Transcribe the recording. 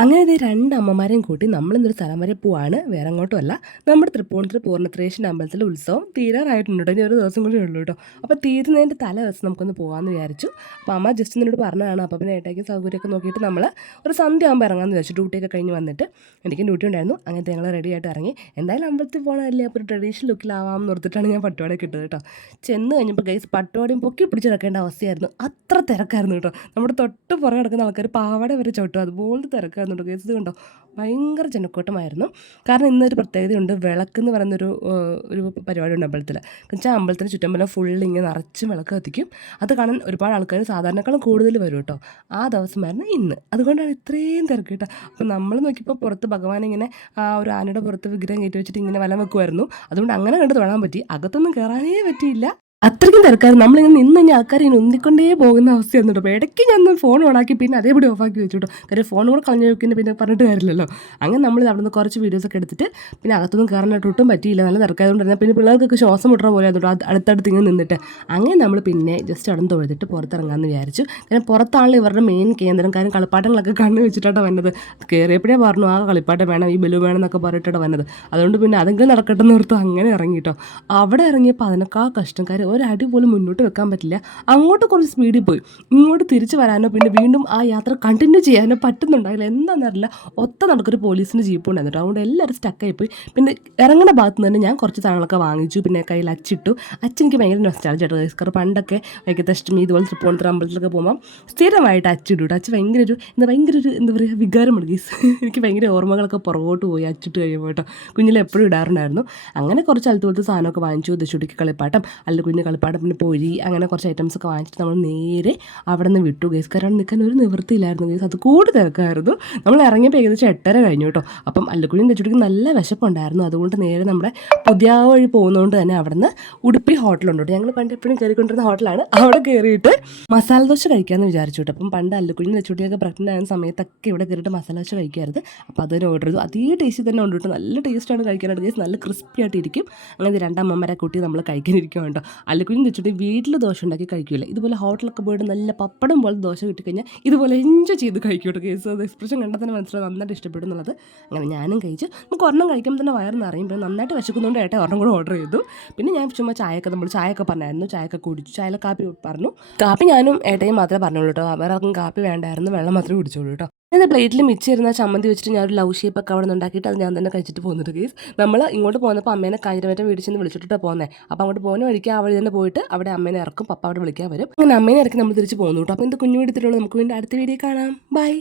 അങ്ങനെ ഇത് രണ്ട് അമ്മമാരെയും കൂട്ടി നമ്മൾ ഇന്നൊരു സ്ഥലം വരെ പോവാണ്. വേറെ അങ്ങോട്ടും അല്ല നമ്മുടെ തൃപ്പൂണിത്തുറ പൂർണത്രേശ്വരൻ അമ്പലത്തിലെ ഉത്സവം തീരാറായിട്ടുണ്ട്. ഇനി ഒരു ദിവസം കൂടി ഉള്ളൂ കേട്ടോ അപ്പോൾ തീരുന്നതിന്റെ തല ദിവസം നമുക്കൊന്ന് പോകാമെന്ന് വിചാരിച്ചു. അപ്പോൾ അമ്മ ജസ്റ്റ് എന്നോട് പറഞ്ഞതാണ്. അപ്പോൾ പിന്നെ ഏട്ടയ്ക്ക് സൗകര്യമൊക്കെ നോക്കിയിട്ട് നമ്മൾ ഒരു സന്ധ്യ ആകുമ്പോൾ ഇറങ്ങാമെന്ന് വിചാരിച്ചു. ഡ്യൂട്ടിയൊക്കെ കഴിഞ്ഞ് വന്നിട്ട്. എനിക്ക് ഡ്യൂട്ടി ഉണ്ടായിരുന്നു. അങ്ങനത്തെ ഞങ്ങൾ റെഡി ആയിട്ട് ഇറങ്ങി. എന്തായാലും അമ്പലത്തിൽ പോകണമല്ലേ അപ്പോൾ ഒരു ട്രഡീഷണൽ ലുക്കിലാവാം എന്ന് ഓർത്തിട്ടാണ് ഞാൻ പട്ടുപാടൊക്കെ ഇട്ടത് കേട്ടോ. ചെന്ന് കഴിഞ്ഞപ്പോൾ ഗൈസ് പട്ടുവാടയും പൊക്കി പിടിച്ച് കിടക്കേണ്ട അവസ്ഥയായിരുന്നു. അത്ര തിരക്കായിരുന്നു കേട്ടോ. നമ്മുടെ തൊട്ട് പുറകെ കിടക്കുന്ന ആൾക്കാർ പാവാട വരെ ചോട്ടും അതുപോലത്തെ തിരക്കായിരുന്നു കേട്ടോ കേസ് ഇത് കണ്ടോ? ഭയങ്കര ജനക്കൂട്ടമായിരുന്നു. കാരണം ഇന്നൊരു പ്രത്യേകതയുണ്ട്. വിളക്ക് എന്ന് പറയുന്നൊരു ഒരു ഒരു പരിപാടിയുണ്ട് അമ്പലത്തിൽ എന്നുവെച്ചാൽ അമ്പലത്തിന് ചുറ്റമ്പലം ഫുൾ ഇങ്ങനെ നിറച്ച് വിളക്ക് കത്തിക്കും. അത് കാണാൻ ഒരുപാട് ആൾക്കാർ സാധാരണക്കാളും കൂടുതൽ വരും കേട്ടോ. ആ ദിവസമായിരുന്നു ഇന്ന്. അതുകൊണ്ടാണ് ഇത്രയും തിരക്ക് കേട്ടോ. അപ്പോൾ നമ്മൾ നോക്കിയപ്പോൾ പുറത്ത് ഭഗവാൻ ഇങ്ങനെ ആ ഒരു ആനയുടെ പുറത്ത് വിഗ്രഹം കയറ്റി വെച്ചിട്ട് ഇങ്ങനെ വലം വെക്കുമായിരുന്നു അതുകൊണ്ട് അങ്ങനെ കണ്ട് തൊഴാൻ പറ്റി. അകത്തൊന്നും കയറാനേ പറ്റിയില്ല. അത്രയ്ക്കും തിരക്കാർ നമ്മളിങ്ങനെ നിന്ന് കഴിഞ്ഞാൽ ആൾക്കാർ ഇങ്ങനെ ഒന്നിക്കൊണ്ടേ പോകുന്ന അവസ്ഥയാണ് കേട്ടോ. അപ്പോൾ ഇടയ്ക്ക് ഞാൻ ഫോൺ ഓണാക്കി പിന്നെ അതേപടി ഓഫാക്കി വെച്ചു കേട്ടോ. കാര്യം ഫോൺ കൂടെ കളഞ്ഞു വെക്കുന്ന പിന്നെ പറഞ്ഞിട്ട് കാര്യമില്ലല്ലോ. അങ്ങനെ നമ്മൾ അവിടെ നിന്ന് കുറച്ച് വീഡിയോസൊക്കെ എടുത്തിട്ട് പിന്നെ അകത്തൊന്നും കയറാനായിട്ട് ഒട്ടും പറ്റിയില്ല. നല്ല തിരക്കായതുകൊണ്ട് പിന്നെ പിള്ളേർക്കൊക്കെ ശ്വാസം മുട്ടുന്ന പോലെ കേട്ടോ. അടുത്തടുത്ത് ഇങ്ങനെ നിന്നിട്ട് അങ്ങനെ നമ്മൾ പിന്നെ ജസ്റ്റ് അവിടെ നിന്ന് തൊഴുതിട്ട് പുറത്തിറങ്ങാമെന്ന് വിചാരിച്ചു. കാരണം പുറത്താണല്ലോ ഇവരുടെ മെയിൻ കേന്ദ്രം. കാര്യം കളിപ്പാട്ടങ്ങളൊക്കെ കണ്ണു വെച്ചിട്ടാണ് വന്നത്. കയറിയപ്പോഴേ പറഞ്ഞു ആ കളിപ്പാട്ടം വേണം ഈ ബലു വേണം എന്നൊക്കെ പറഞ്ഞിട്ടാണ് വന്നത്. അതുകൊണ്ട് പിന്നെ അതെങ്കിലും നടക്കട്ടെ എന്ന് ഓർത്ത് അങ്ങനെ ഇറങ്ങി കേട്ടോ. അവിടെ ഇറങ്ങിയപ്പോൾ അതിനേക്കാൾ കഷ്ടം. കാര്യം ഒരടി പോലും മുന്നോട്ട് വെക്കാൻ പറ്റില്ല. അങ്ങോട്ട് കുറച്ച് സ്പീഡിൽ പോയി. ഇങ്ങോട്ട് തിരിച്ചു വരാനോ പിന്നെ വീണ്ടും ആ യാത്ര കണ്ടിന്യൂ ചെയ്യാനോ പറ്റുന്നുണ്ടായില്ല. എന്താണെന്നറിയില്ല ഒത്ത നടക്കൊരു പോലീസിന്റെ ജീപ്പ് ഉണ്ടായിരുന്നു അതുകൊണ്ട് എല്ലാവരും സ്റ്റക്കായി പോയി. പിന്നെ ഇറങ്ങുന്ന ഭാഗത്ത് തന്നെ ഞാൻ കുറച്ച് സാധനങ്ങളൊക്കെ വാങ്ങിച്ചു. പിന്നെ കയ്യിൽ അച്ചിട്ടു അച്ഛൻ എനിക്ക് ഭയങ്കര നൊസ്റ്റാളജി ചേട്ടാ കാരണം പണ്ടൊക്കെ വൈക്കത്തഷ്ടമി ഇതുപോലെ തൃപ്പൂണിത്തുറ അമ്പലത്തിലൊക്കെ പോകുമ്പോൾ സ്ഥിരമായിട്ട് അച്ചിട്ടു അച്ഛൻ ഭയങ്കര ഒരു എന്താ ഭയങ്കര ഒരു എന്താ പറയുക വികാരമാണ് ഗീസ് എനിക്ക് ഭയങ്കര ഓർമ്മകളൊക്കെ പുറകോട്ട് പോയി അച്ചിട്ട് കഴിയുമ്പോൾ കേട്ടോ. കുഞ്ഞിലെപ്പോഴും ഇടാറുണ്ടായിരുന്നു. അങ്ങനെ കുറച്ച് അലത്തുപോലത്തെ സാധനമൊക്കെ വാങ്ങിച്ചു. ദശുടിക്ക് കളിപ്പാട്ടം അല്ല കുഞ്ഞ് കളിപ്പാട്ടം പിന്നെ പൊരി അങ്ങനെ കുറച്ച് ഐറ്റംസ് ഒക്കെ വാങ്ങിച്ചിട്ട് നമ്മൾ നേരെ അവിടെ നിന്ന് വിട്ടു ഗേസ് കാരണം നിൽക്കാൻ ഒരു നിവൃത്തിയില്ലായിരുന്നു ഗേസ് അത് കൂടുതൽ തിരക്കായിരുന്നു. നമ്മൾ ഇറങ്ങിയപ്പോൾ ഏകദേശം എട്ടര കഴിഞ്ഞു കേട്ടോ. അപ്പം അല്ലക്കുഴിയും തെച്ചുടിക്കും നല്ല വിശപ്പുണ്ടായിരുന്നു അതുകൊണ്ട് നേരെ നമ്മുടെ പുതിയ വഴി പോകുന്നതുകൊണ്ട് തന്നെ അവിടെ നിന്ന് ഉടുപ്പി ഹോട്ടലുണ്ട് കേട്ടോ. ഞങ്ങൾ പണ്ട് എപ്പോഴും കയറിക്കൊണ്ടിരുന്ന ഹോട്ടലാണ് അവിടെ കയറിയിട്ട് മസാല ദോശ കഴിക്കാമെന്ന് വിചാരിച്ചു കേട്ടോ. അപ്പം പണ്ട് അല്ലക്കുഴിയും തെച്ചുടിയൊക്കെ പ്രഗ്നന്റ് ആയ സമയത്തൊക്കെ ഇവിടെ കയറിയിട്ട് മസാല ദോശ കഴിക്കായിരുന്നു. അപ്പോൾ അതൊരു ഓർഡർ ചെയ്തു. അതേ ടേസ്റ്റ് തന്നെ ഉണ്ട് കേട്ടോ. നല്ല ടേസ്റ്റാണ് കഴിക്കാനായിട്ട് ഗേസ് നല്ല ക്രിസ്പി ആയിട്ടിരിക്കും അങ്ങനെ രണ്ടാം അമ്മമാരെ കൂട്ടി നമ്മൾ കഴിക്കാനിരിക്കും അല്ലക്കുഞ്ഞും വെച്ചിട്ട് വീട്ടിൽ ദോശ ഉണ്ടാക്കി കഴിക്കില്ല ഇതുപോലെ ഹോട്ടലൊക്കെ പോയിട്ട് നല്ല പപ്പടം പോലെ ദോശ കിട്ടിക്കഴിഞ്ഞാൽ ഇതുപോലെ എൻജോയ് ചെയ്ത് കഴിക്കട്ടെ കേസ് അത് എക്സ്പ്രഷൻ കണ്ടാൽ തന്നെ മനസ്സിലാവും നന്നായിട്ട് ഇഷ്ടപ്പെടും എന്നുള്ളത്. അങ്ങനെ ഞാനും കഴിച്ച്. നമുക്ക് ഒരെണ്ണം കഴിക്കുമ്പോൾ തന്നെ വയറ് നിറയും. പിന്നെ നന്നായിട്ട് വിശക്കുന്നതുകൊണ്ട് ഏട്ടാ ഒരെണ്ണം കൂടെ ഓർഡർ ചെയ്തു. പിന്നെ ഞാൻ ചുമ്മാ ചായയൊക്കെ നമ്മൾ ചായയൊക്കെ പറഞ്ഞായിരുന്നു. ചായയൊക്കെ കുടിച്ചു. ചായയിലെ കാപ്പി പറഞ്ഞു. കാപ്പി ഞാനും ഏട്ടയും മാത്രമേ പറഞ്ഞുള്ളൂ കേട്ടോ. അവരാർക്കും കാപ്പി വേണ്ടായിരുന്നു. വെള്ളം മാത്രമേ കുടിച്ചോളൂ കേട്ടോ. ഞാൻ പ്ലേറ്റിൽ മിച്ചിരുന്ന ചമ്മന്തി വെച്ചിട്ട് ഞാൻ ഒരു ലവ് ഷേപ്പ് ഒക്കെ അവിടെ ഉണ്ടാക്കിയിട്ട് അത് ഞാൻ തന്നെ കഴിച്ചിട്ട് പോകുന്നുണ്ട് കേസ് നമ്മൾ ഇങ്ങോട്ട് പോകുന്നപ്പോൾ അമ്മേനെ കാഞ്ഞിരമറ്റം വീടിച്ചെന്ന് ചെന്ന് വിളിച്ചിട്ടാണ് പോകുന്നത് അപ്പോൾ അങ്ങോട്ട് പോകുന്ന വഴിക്ക് അവൾ തന്നെ പോയിട്ട് അവിടെ അമ്മേനെ ഇറക്കും പപ്പ അവിടെ വിളിക്കാൻ വരും. അങ്ങനെ അമ്മേനെ ഇറക്കി നമ്മൾ തിരിച്ച് പോകുന്നു കേട്ടോ. അപ്പോൾ ഇത് കുഞ്ഞു വീട്ടിലുള്ള നമുക്ക് വീണ്ടും അടുത്ത വീഡിയോ കാണാം. ബൈ